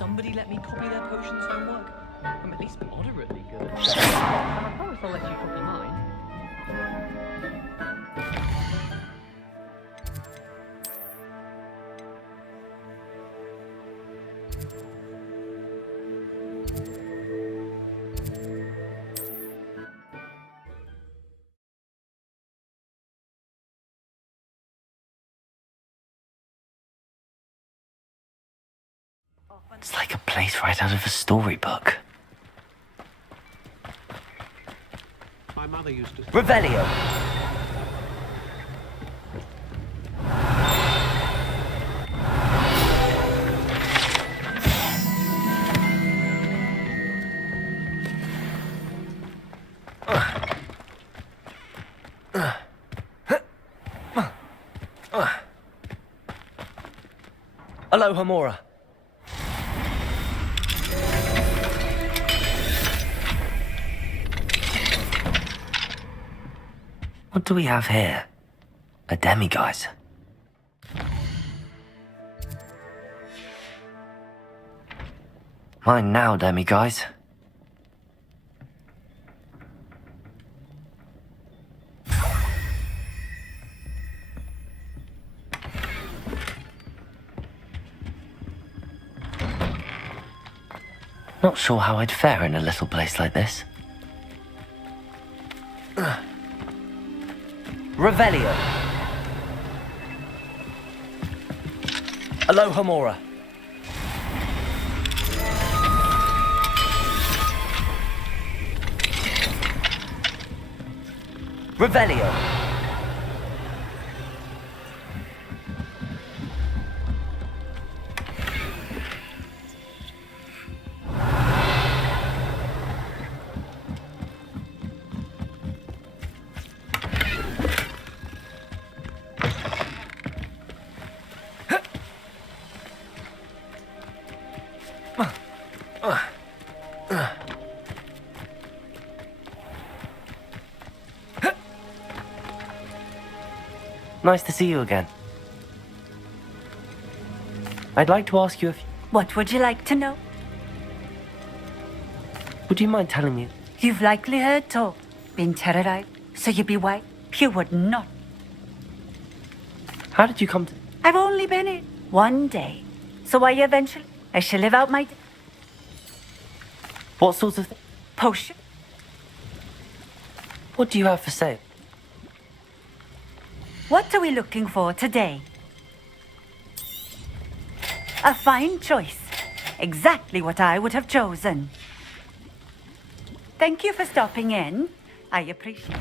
somebody let me copy their potions homework? I'm at least moderately good at that. And I promise I'll let you copy mine. It's like a place right out of a storybook. My mother used to... Revelio! Aloha Mora. What do we have here? A demiguise. Mine now, demiguise. Not sure how I'd fare in a little place like this. Revelio. Aloha Mora. Revelio. Nice to see you again. I'd like to ask you if... What would you like to know? Would you mind telling me... You've likely heard talk. Been terrorized, so you be white. You would not. How did you come to... I've only been here one day. So eventually, I shall live out my... What sorts of... Potion. What do you have for sale? What are we looking for today? A fine choice. Exactly what I would have chosen. Thank you for stopping in. I appreciate it.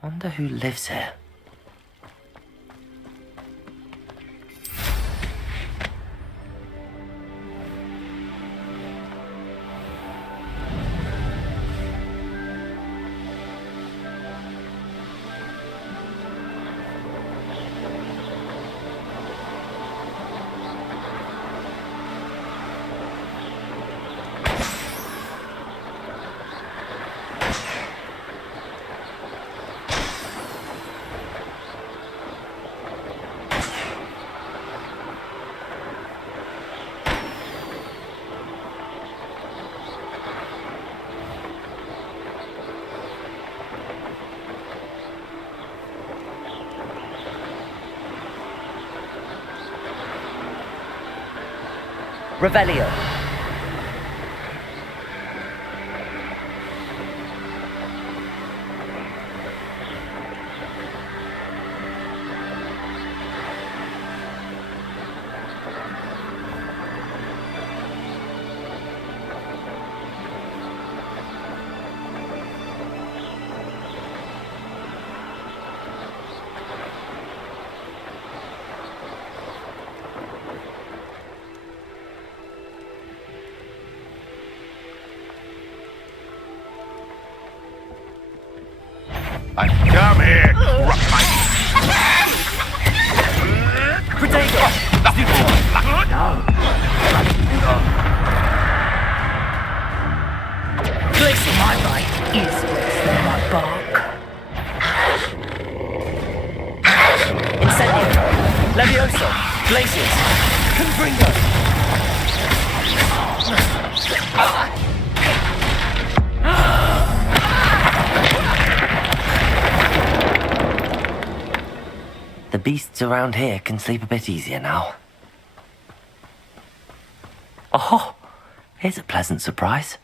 Wonder who lives here. Revelio. I come here, Protego! Glacier, my bite is worse than my bark. Incendio! Levioso! Glaciers! Confringo! The beasts around here can sleep a bit easier now. Oh, here's a pleasant surprise.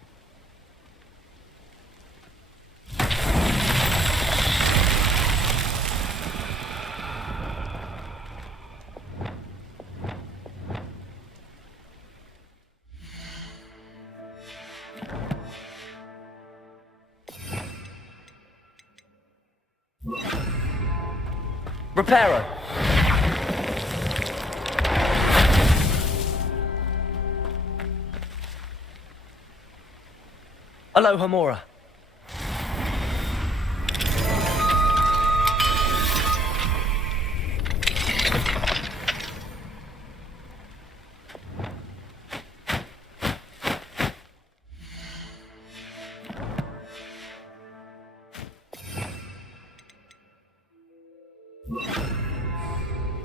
Reparo. Aloha Mora.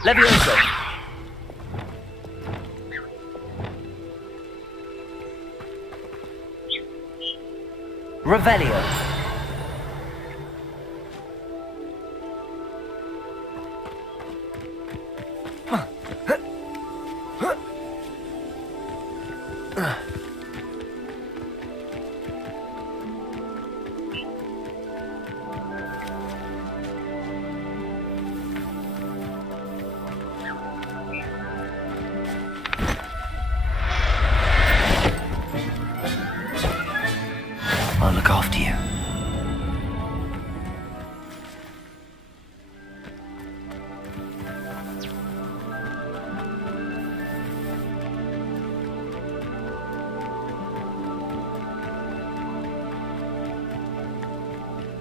Levioso. Revelio. I'll look after you.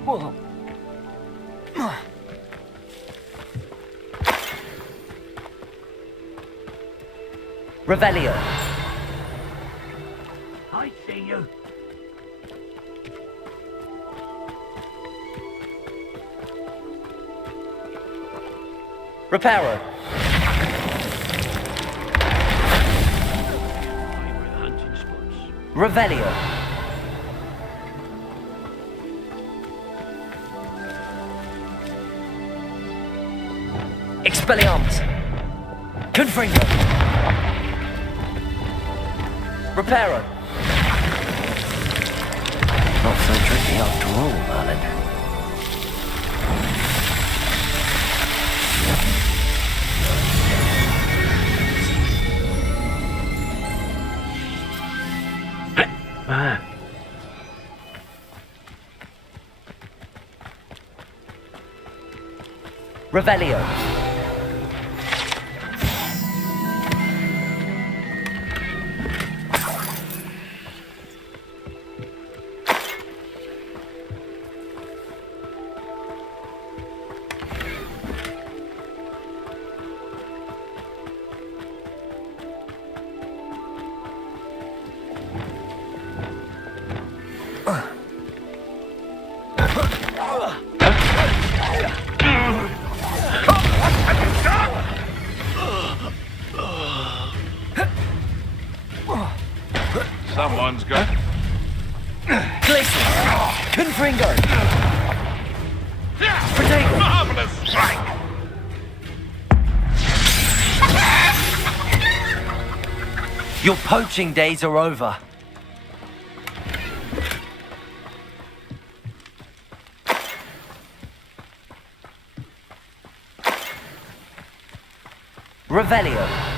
Whoa. Revelio. I see you. Reparo. Hunting spots. Revelio. Expelliarmus. Confringo. Reparo. Not so tricky after all, Merlin. Revelio. Someone's got... Glacius. Confringo. Marvelous strike! Your poaching days are over. Revelio.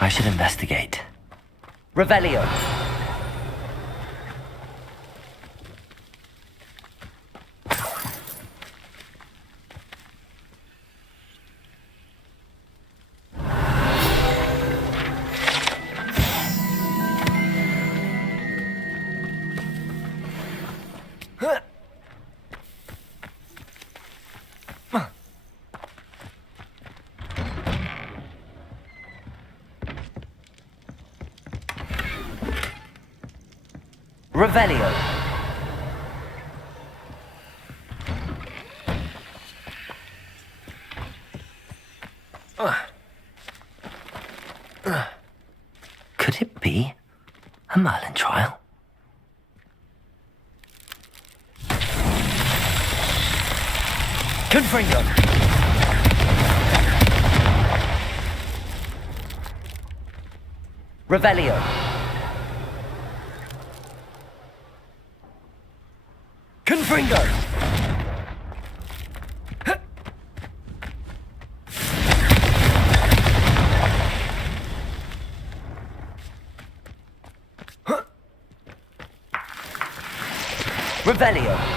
I should investigate. Revelio. Revelio. Could it be a Merlin trial? Confringo. Revelio. Confringo. Revelio.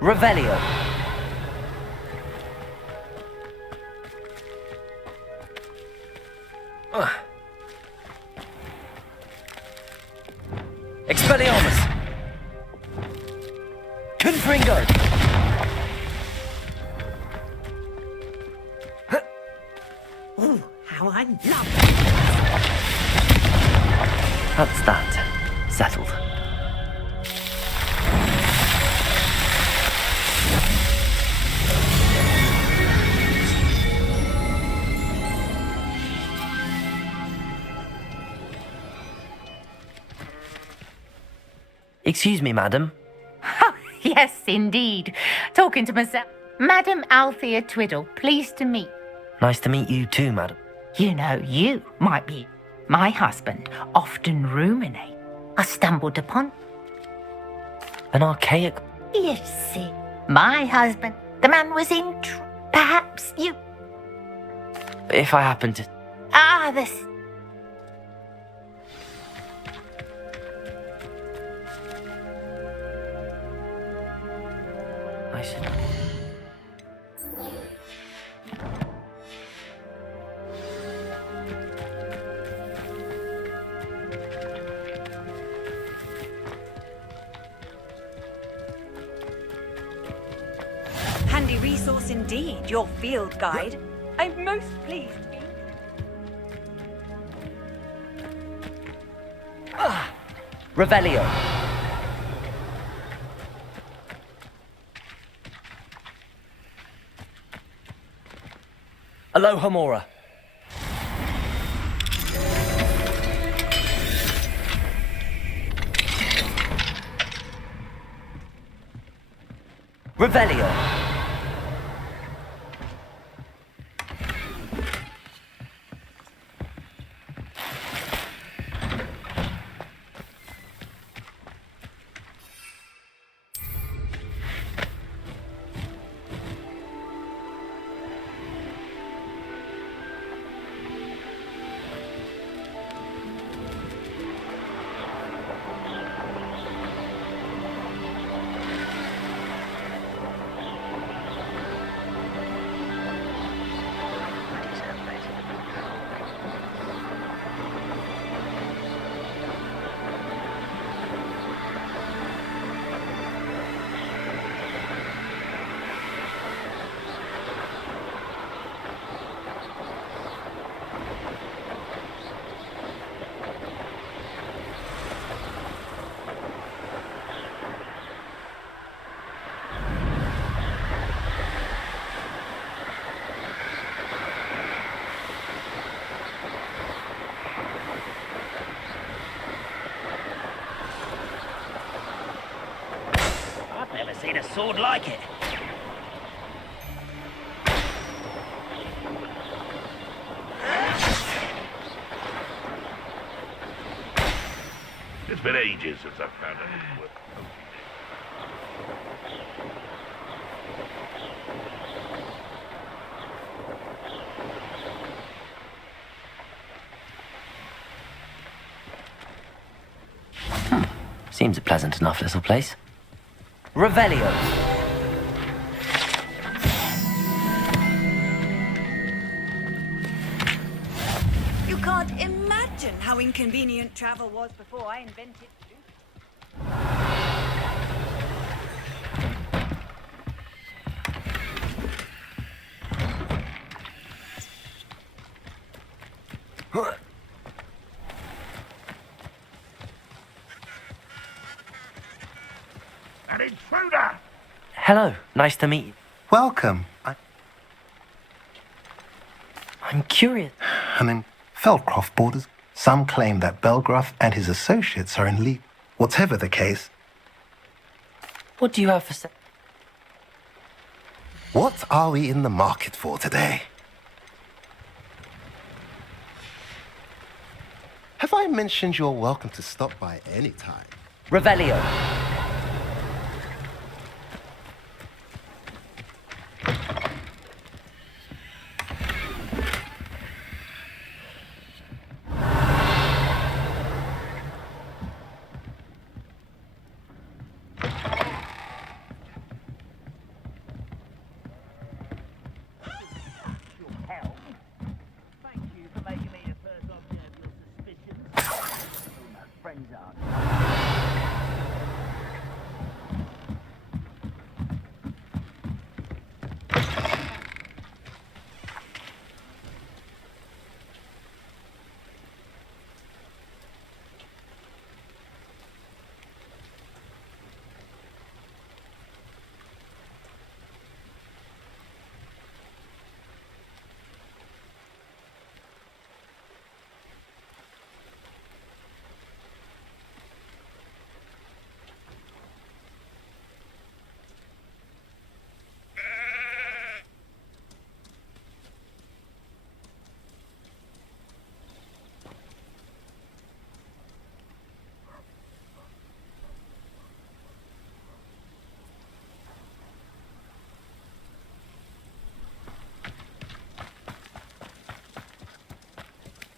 Revelio. Expelliarmus. Confringo. Ooh, how I love That's that. Settled. Excuse me, madam. Oh, Yes, indeed. Talking to myself. Madam Althea Twiddle, pleased to meet. Nice to meet you too, madam. You know, you might be. My husband often ruminate. I stumbled upon. An archaic... You see, my husband, the man was in. Perhaps you. If I happen to... This. I should... Handy resource indeed, your field guide. I'm most pleased to be. Revelio. Aloha Mora. Revelio. Never seen a sword like it. It's been ages since I've found anything worth Seems a pleasant enough little place. Revelio. You can't imagine how inconvenient travel was before I invented. An intruder! Hello, nice to meet you. Welcome. I'm curious. I'm in Feldcroft borders. Some claim that Belgruff and his associates are in league. Whatever the case, What do you have for sale? what are we in the market for today? Have I mentioned you're welcome to stop by any time? Revelio. Thank you for making me the first object of your suspicions. Who my friends are.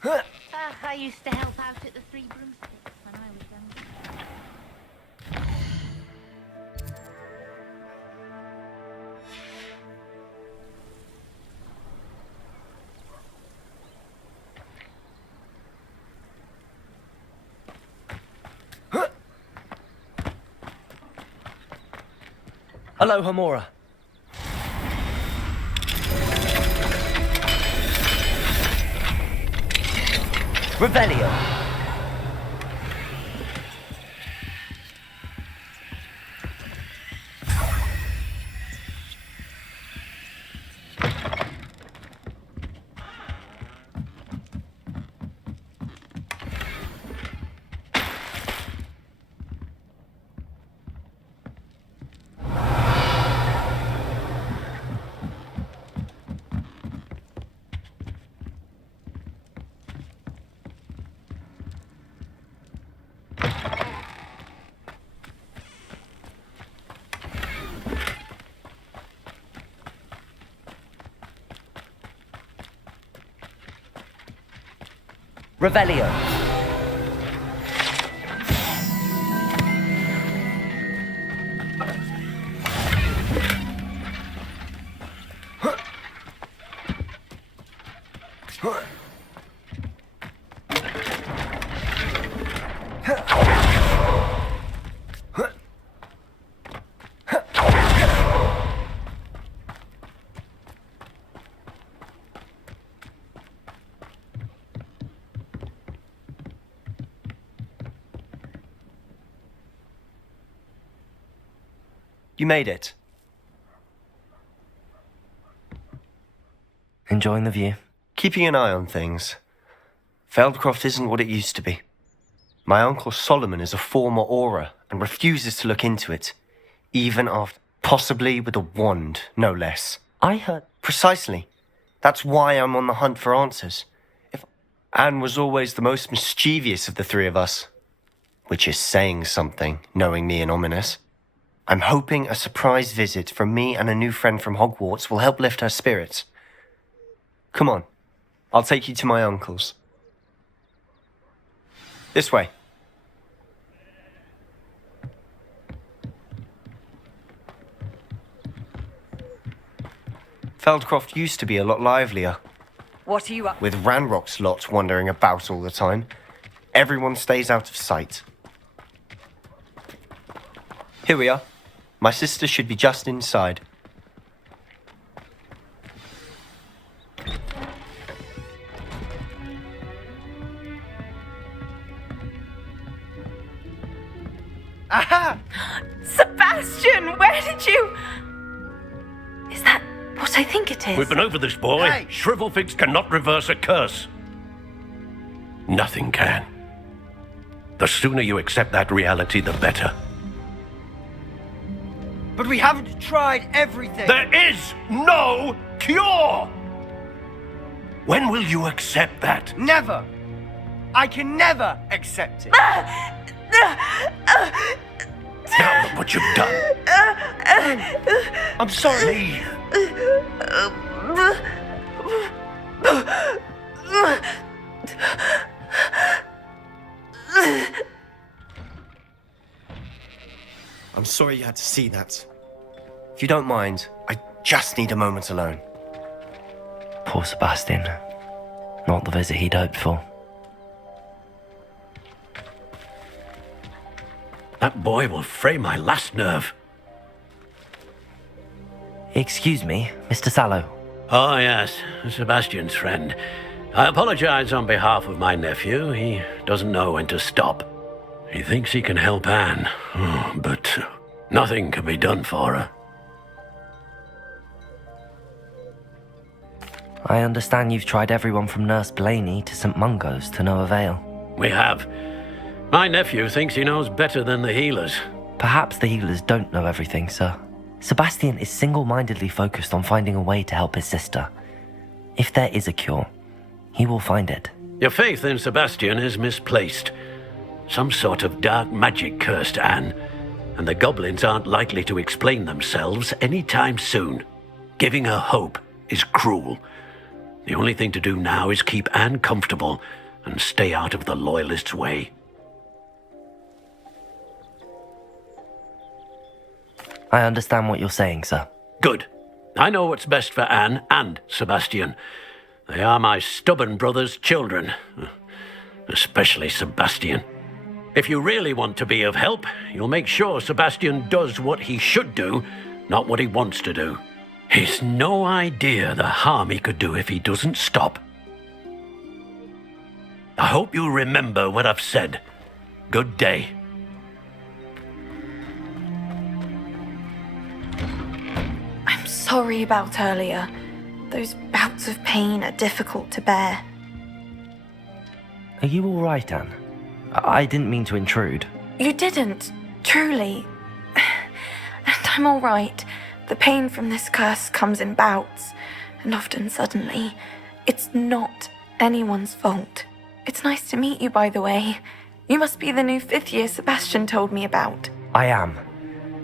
I used to help out at the Three Broomsticks when I was younger. Hello, Hamora. Revelio. Revelio. You made it. Enjoying the view? Keeping an eye on things. Feldcroft isn't what it used to be. My uncle Solomon is a former Auror and refuses to look into it, even after, possibly with a wand, no less. I heard... Precisely. That's why I'm on the hunt for answers. Anne was always the most mischievous of the three of us. Which is saying something, knowing me and ominous. I'm hoping a surprise visit from me and a new friend from Hogwarts will help lift her spirits. Come on, I'll take you to my uncle's. This way. Feldcroft used to be a lot livelier. What are you up? With Ranrock's lot wandering about all the time. Everyone stays out of sight. Here we are. My sister should be just inside. Aha! Sebastian, where did you... Is that what I think it is? We've been over this, boy. Hey! Shrivelfigs cannot reverse a curse. Nothing can. The sooner you accept that reality, the better. But we haven't tried everything. There is no cure! When will you accept that? Never. I can never accept it. Now look what you've done. I'm sorry. I'm sorry you had to see that. If you don't mind, I just need a moment alone. Poor Sebastian. Not the visit he'd hoped for. That boy will fray my last nerve. Excuse me, Mr. Sallow. Oh, yes, Sebastian's friend. I apologize on behalf of my nephew. He doesn't know when to stop. He thinks he can help Anne, but nothing can be done for her. I understand you've tried everyone from Nurse Blaney to St. Mungo's to no avail. We have. My nephew thinks he knows better than the healers. Perhaps the healers don't know everything, sir. Sebastian is single-mindedly focused on finding a way to help his sister. If there is a cure, he will find it. Your faith in Sebastian is misplaced. Some sort of dark magic cursed Anne, and the goblins aren't likely to explain themselves anytime soon. Giving her hope is cruel. The only thing to do now is keep Anne comfortable and stay out of the Loyalists' way. I understand what you're saying, sir. Good. I know what's best for Anne and Sebastian. They are my stubborn brother's children. Especially Sebastian. If you really want to be of help, you'll make sure Sebastian does what he should do, not what he wants to do. He's no idea the harm he could do if he doesn't stop. I hope you'll remember what I've said. Good day. I'm sorry about earlier. Those bouts of pain are difficult to bear. Are you all right, Anne? I didn't mean to intrude. You didn't, truly. And I'm all right. The pain from this curse comes in bouts, and often suddenly. It's not anyone's fault. It's nice to meet you, by the way. You must be the new 5th year Sebastian told me about. I am.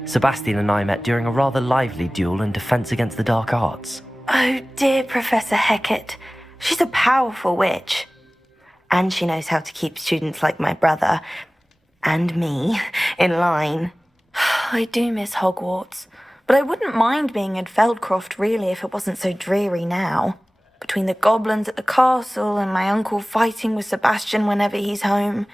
Sebastian and I met during a rather lively duel in Defense Against the Dark Arts. Oh dear, Professor Hecat. She's a powerful witch. And she knows how to keep students like my brother, and me, in line. I do miss Hogwarts, but I wouldn't mind being in Feldcroft really if it wasn't so dreary now. Between the goblins at the castle and my uncle fighting with Sebastian whenever he's home,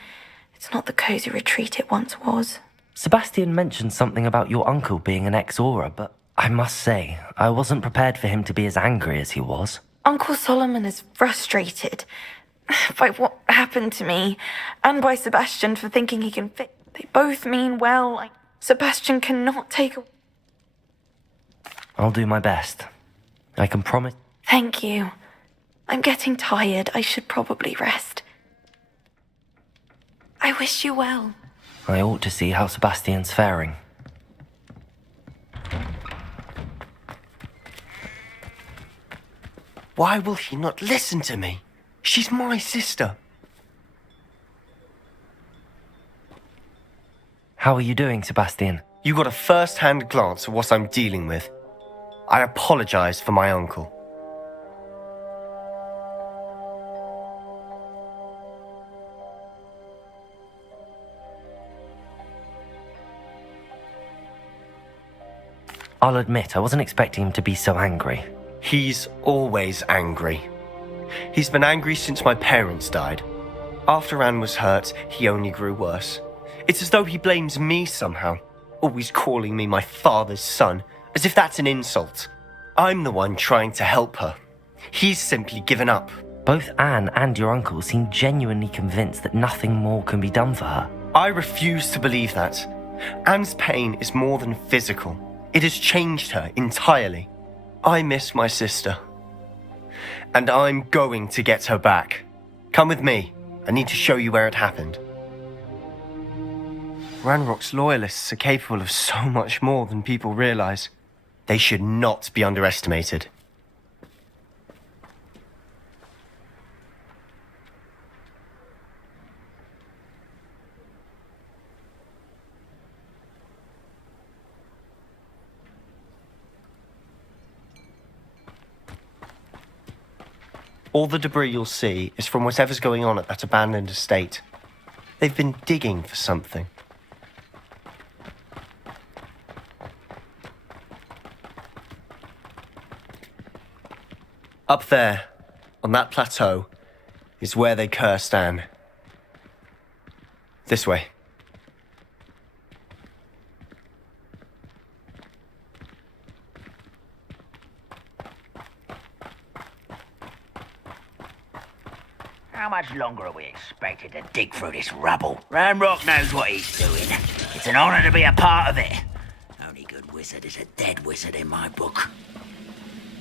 it's not the cosy retreat it once was. Sebastian mentioned something about your uncle being an ex-Auror, but I must say, I wasn't prepared for him to be as angry as he was. Uncle Solomon is frustrated by what happened to me, and by Sebastian for thinking he can fix. They both mean well. Sebastian cannot take a... I'll do my best. I can promise. Thank you. I'm getting tired. I should probably rest. I wish you well. I ought to see how Sebastian's faring. Why will he not listen to me? She's my sister. How are you doing, Sebastian? You got a first-hand glance at what I'm dealing with. I apologize for my uncle. I'll admit, I wasn't expecting him to be so angry. He's always angry. He's been angry since my parents died. After Anne was hurt, he only grew worse. It's as though he blames me somehow, always calling me my father's son, as if that's an insult. I'm the one trying to help her. He's simply given up. Both Anne and your uncle seem genuinely convinced that nothing more can be done for her. I refuse to believe that. Anne's pain is more than physical. It has changed her entirely. I miss my sister. And I'm going to get her back. Come with me. I need to show you where it happened. Ranrock's loyalists are capable of so much more than people realize. They should not be underestimated. All the debris you'll see is from whatever's going on at that abandoned estate. They've been digging for something. Up there, on that plateau, is where they cursed Anne. This way. How much longer are we expected to dig through this rubble? Ranrock knows what he's doing. It's an honor to be a part of it. Only good wizard is a dead wizard in my book.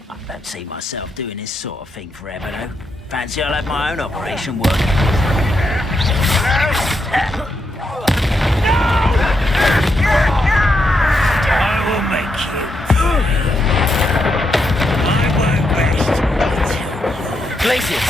I don't see myself doing this sort of thing forever, though. Fancy I'll have my own operation working. I will make you. I won't rest until... Glacius!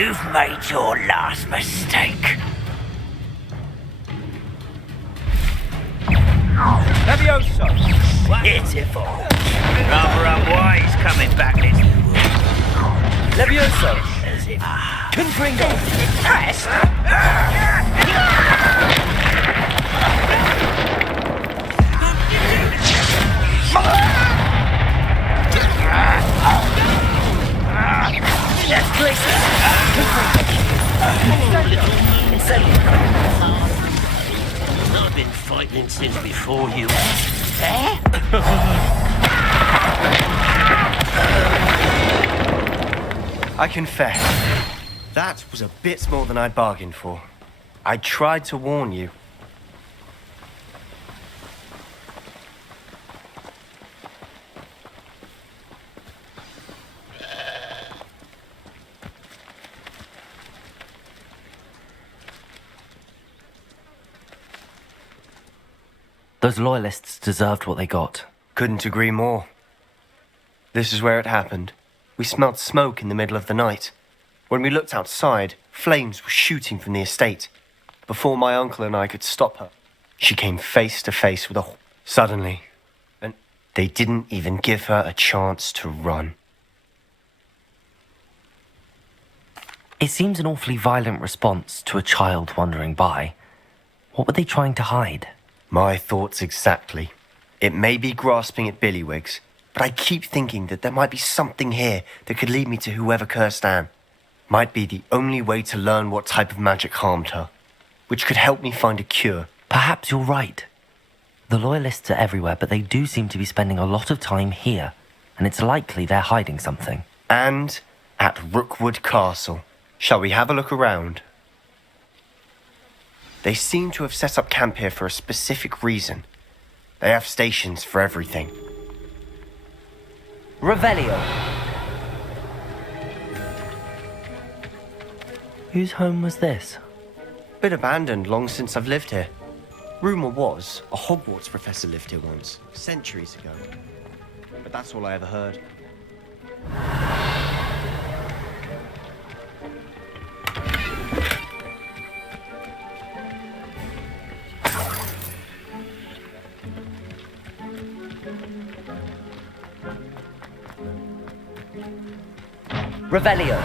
You've made your last mistake. Levioso! Pitiful. Rather unwise coming back this new world. Levioso! As if... Confringo! Test! Yes, places! I've been fighting since before you. I confess, that was a bit more than I'd bargained for. I tried to warn you. Those loyalists deserved what they got. Couldn't agree more. This is where it happened. We smelled smoke in the middle of the night. When we looked outside, flames were shooting from the estate. Before my uncle and I could stop her, she came face to face with a... Suddenly, and they didn't even give her a chance to run. It seems an awfully violent response to a child wandering by. What were they trying to hide? My thoughts exactly. It may be grasping at billywhigs, but I keep thinking that there might be something here that could lead me to whoever cursed Anne. Might be the only way to learn what type of magic harmed her, which could help me find a cure. Perhaps you're right. The loyalists are everywhere, but they do seem to be spending a lot of time here, and it's likely they're hiding something. And at Rookwood Castle. Shall we have a look around? They seem to have set up camp here for a specific reason. They have stations for everything. Revelio. Whose home was this? Been abandoned long since I've lived here. Rumour was a Hogwarts professor lived here once, centuries ago. But that's all I ever heard. Revelio.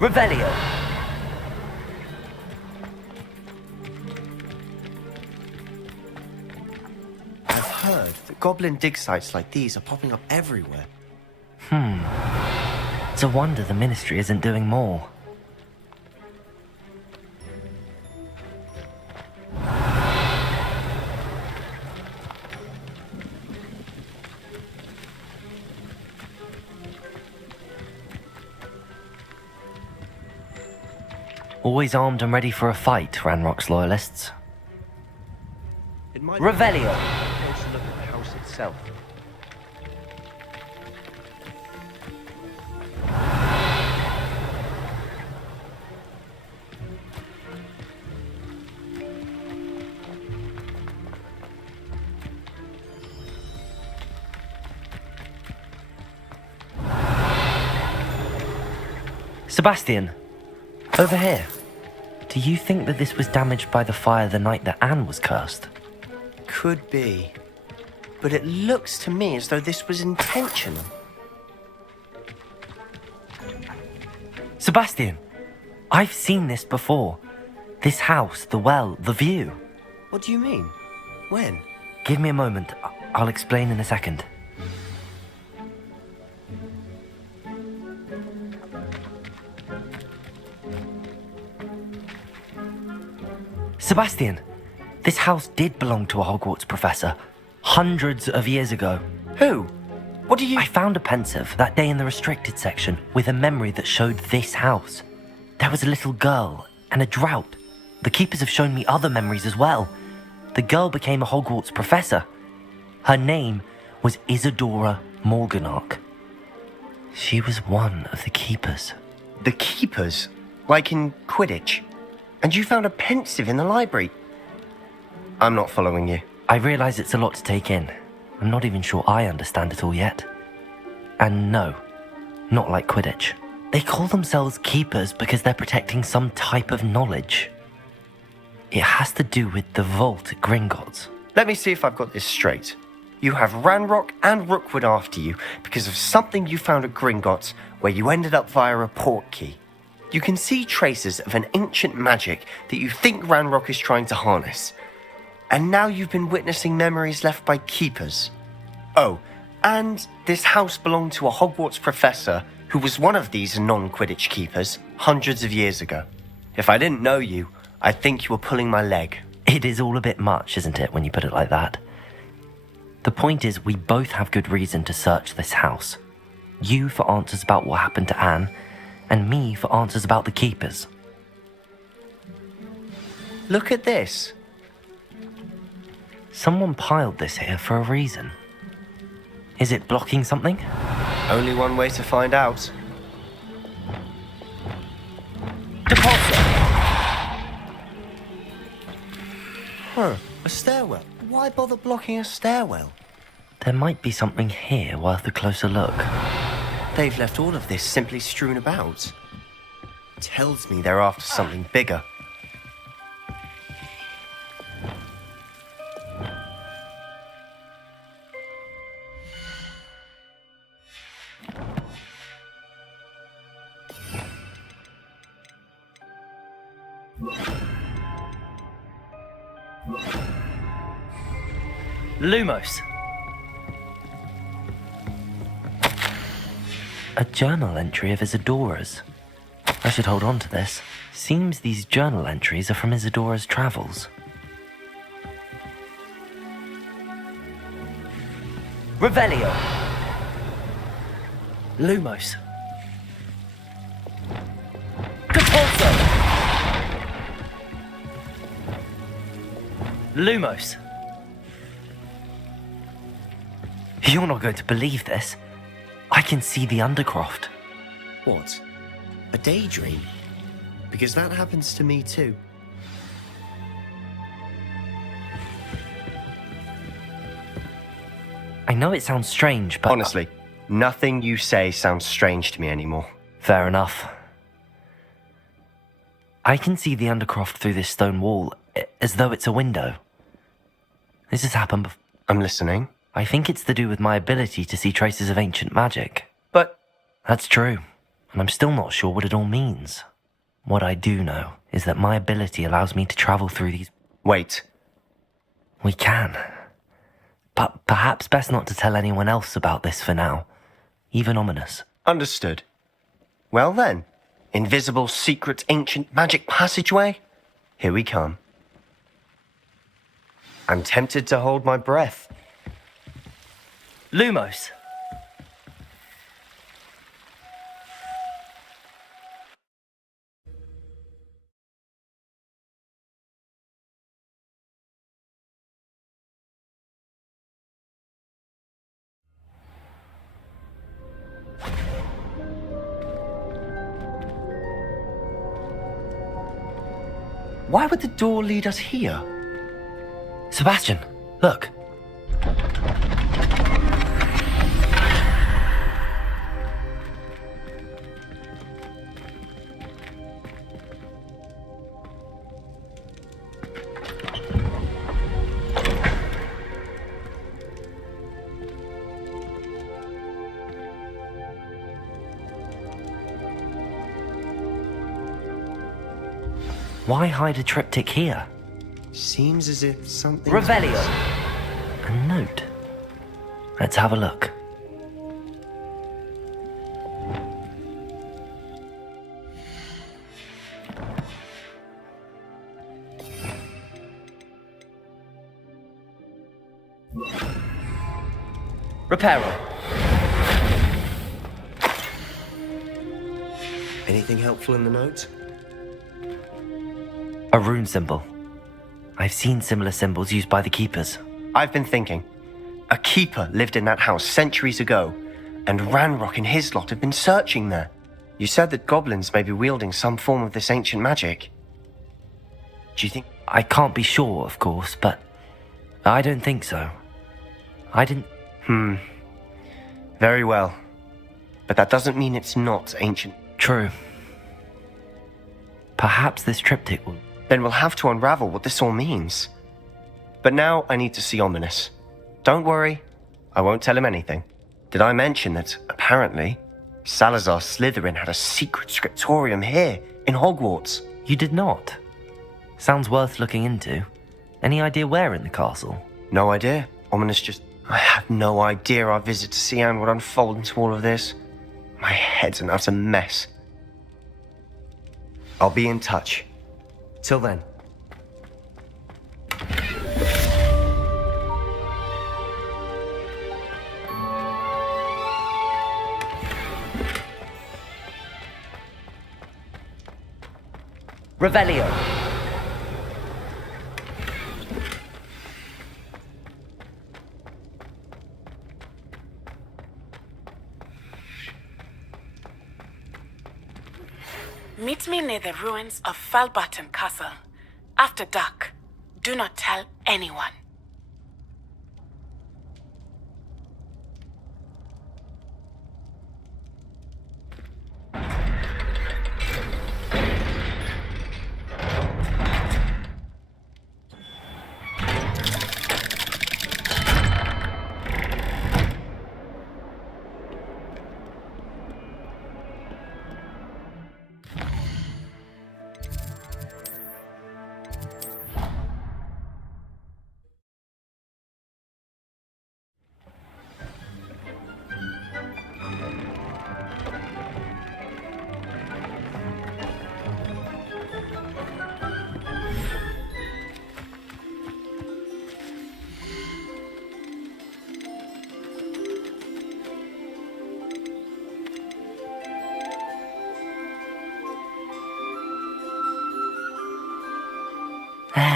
Revelio. I've heard that goblin dig sites like these are popping up everywhere. It's a wonder the Ministry isn't doing more. Always armed and ready for a fight, Ranrock's loyalists. Revelio! Closer look at the house itself. Sebastian, over here. Do you think that this was damaged by the fire the night that Anne was cursed? Could be. But it looks to me as though this was intentional. Sebastian, I've seen this before. This house, the well, the view. What do you mean? When? Give me a moment. I'll explain in a second. Sebastian, this house did belong to a Hogwarts professor hundreds of years ago. Who? What do you... I found a pensive that day in the restricted section with a memory that showed this house. There was a little girl and a drought. The keepers have shown me other memories as well. The girl became a Hogwarts professor. Her name was Isadora Morganach. She was one of the keepers. The keepers? Like in Quidditch? And you found a pensive in the library? I'm not following you. I realize it's a lot to take in. I'm not even sure I understand it all yet. And no, not like Quidditch. They call themselves keepers because they're protecting some type of knowledge. It has to do with the vault at Gringotts. Let me see if I've got this straight. You have Ranrock and Rookwood after you because of something you found at Gringotts where you ended up via a portkey. You can see traces of an ancient magic that you think Ranrock is trying to harness. And now you've been witnessing memories left by keepers. Oh, and this house belonged to a Hogwarts professor who was one of these non-Quidditch keepers hundreds of years ago. If I didn't know you, I'd think you were pulling my leg. It is all a bit much, isn't it, when you put it like that? The point is, we both have good reason to search this house. You for answers about what happened to Anne, and me for answers about the keepers. Look at this. Someone piled this here for a reason. Is it blocking something? Only one way to find out. Deposit! Huh, a stairwell. Why bother blocking a stairwell? There might be something here worth a closer look. They've left all of this simply strewn about. Tells me they're after something bigger. Lumos! A journal entry of Isadora's. I should hold on to this. Seems these journal entries are from Isadora's travels. Revelio! Lumos! Capulso! Lumos! You're not going to believe this. I can see the Undercroft. What? A daydream? Because that happens to me too. I know it sounds strange, but... Honestly, nothing you say sounds strange to me anymore. Fair enough. I can see the Undercroft through this stone wall, as though it's a window. This has happened before. I'm listening. I think it's to do with my ability to see traces of ancient magic. But... That's true, and I'm still not sure what it all means. What I do know is that my ability allows me to travel through these... Wait. We can. But perhaps best not to tell anyone else about this for now. Even ominous. Understood. Well then, invisible, secret, ancient magic passageway? Here we come. I'm tempted to hold my breath. Lumos! Why would the door lead us here? Sebastian, look. Why hide a triptych here? Seems as if something. Revelio! A note. Let's have a look. Reparo. Anything helpful in the note? A rune symbol. I've seen similar symbols used by the keepers. I've been thinking. A keeper lived in that house centuries ago, and Ranrock and his lot have been searching there. You said that goblins may be wielding some form of this ancient magic. Do you think... I can't be sure, of course, but I don't think so. I didn't... Very well. But that doesn't mean it's not ancient. True. Perhaps this triptych will... Then we'll have to unravel what this all means. But now I need to see Ominous. Don't worry, I won't tell him anything. Did I mention that, apparently, Salazar Slytherin had a secret scriptorium here, in Hogwarts? You did not. Sounds worth looking into. Any idea where in the castle? No idea. Ominous just... I had no idea our visit to Cian would unfold into all of this. My head's an utter mess. I'll be in touch. Till then. Revelio. Meet me near the ruins of Falbarton Castle. After dark. Do not tell anyone.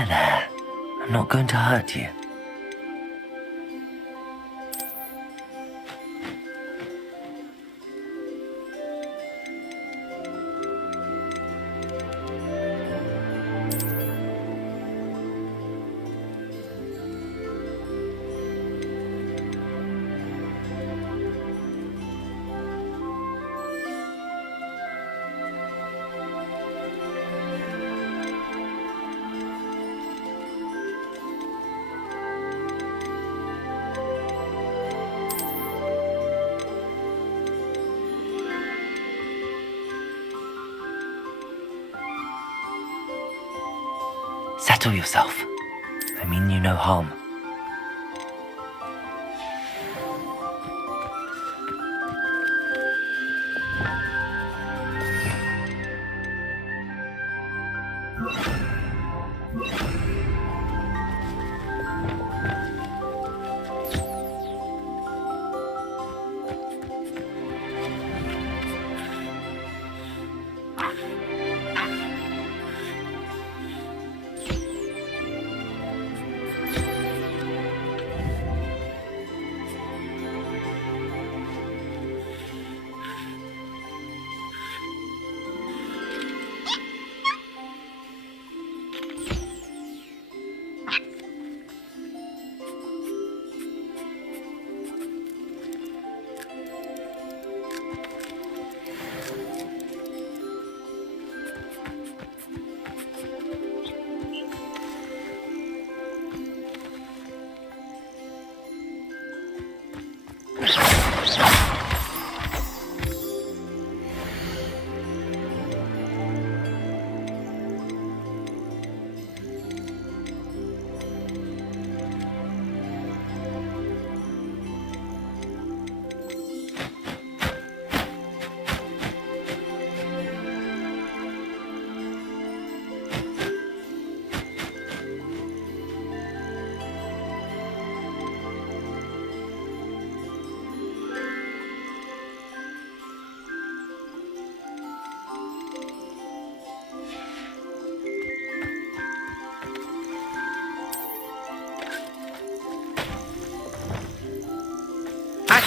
There. I'm not going to hurt you. Settle yourself. I mean you no harm.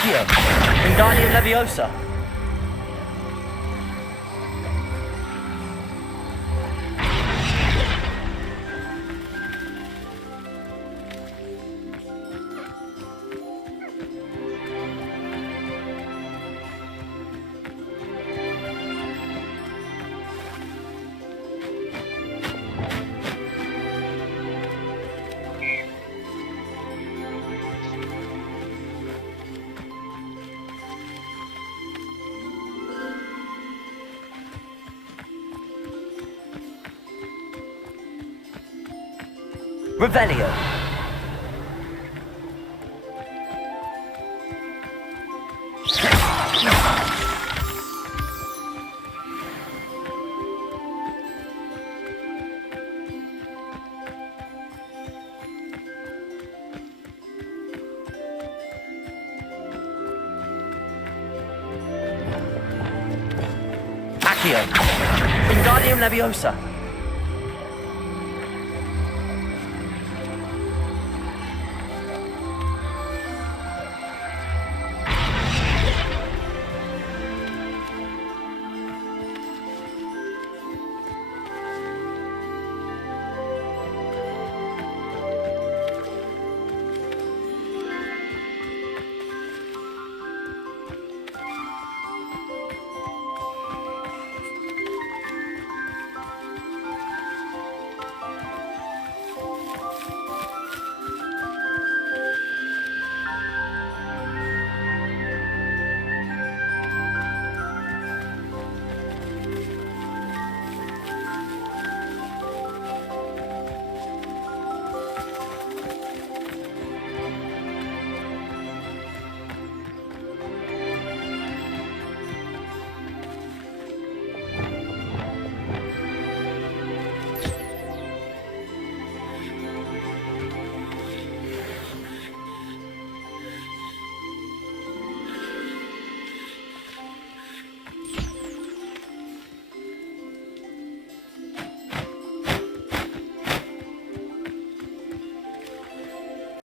Accio, Wingardium Leviosa. Revelio. Accio, Wingardium Leviosa.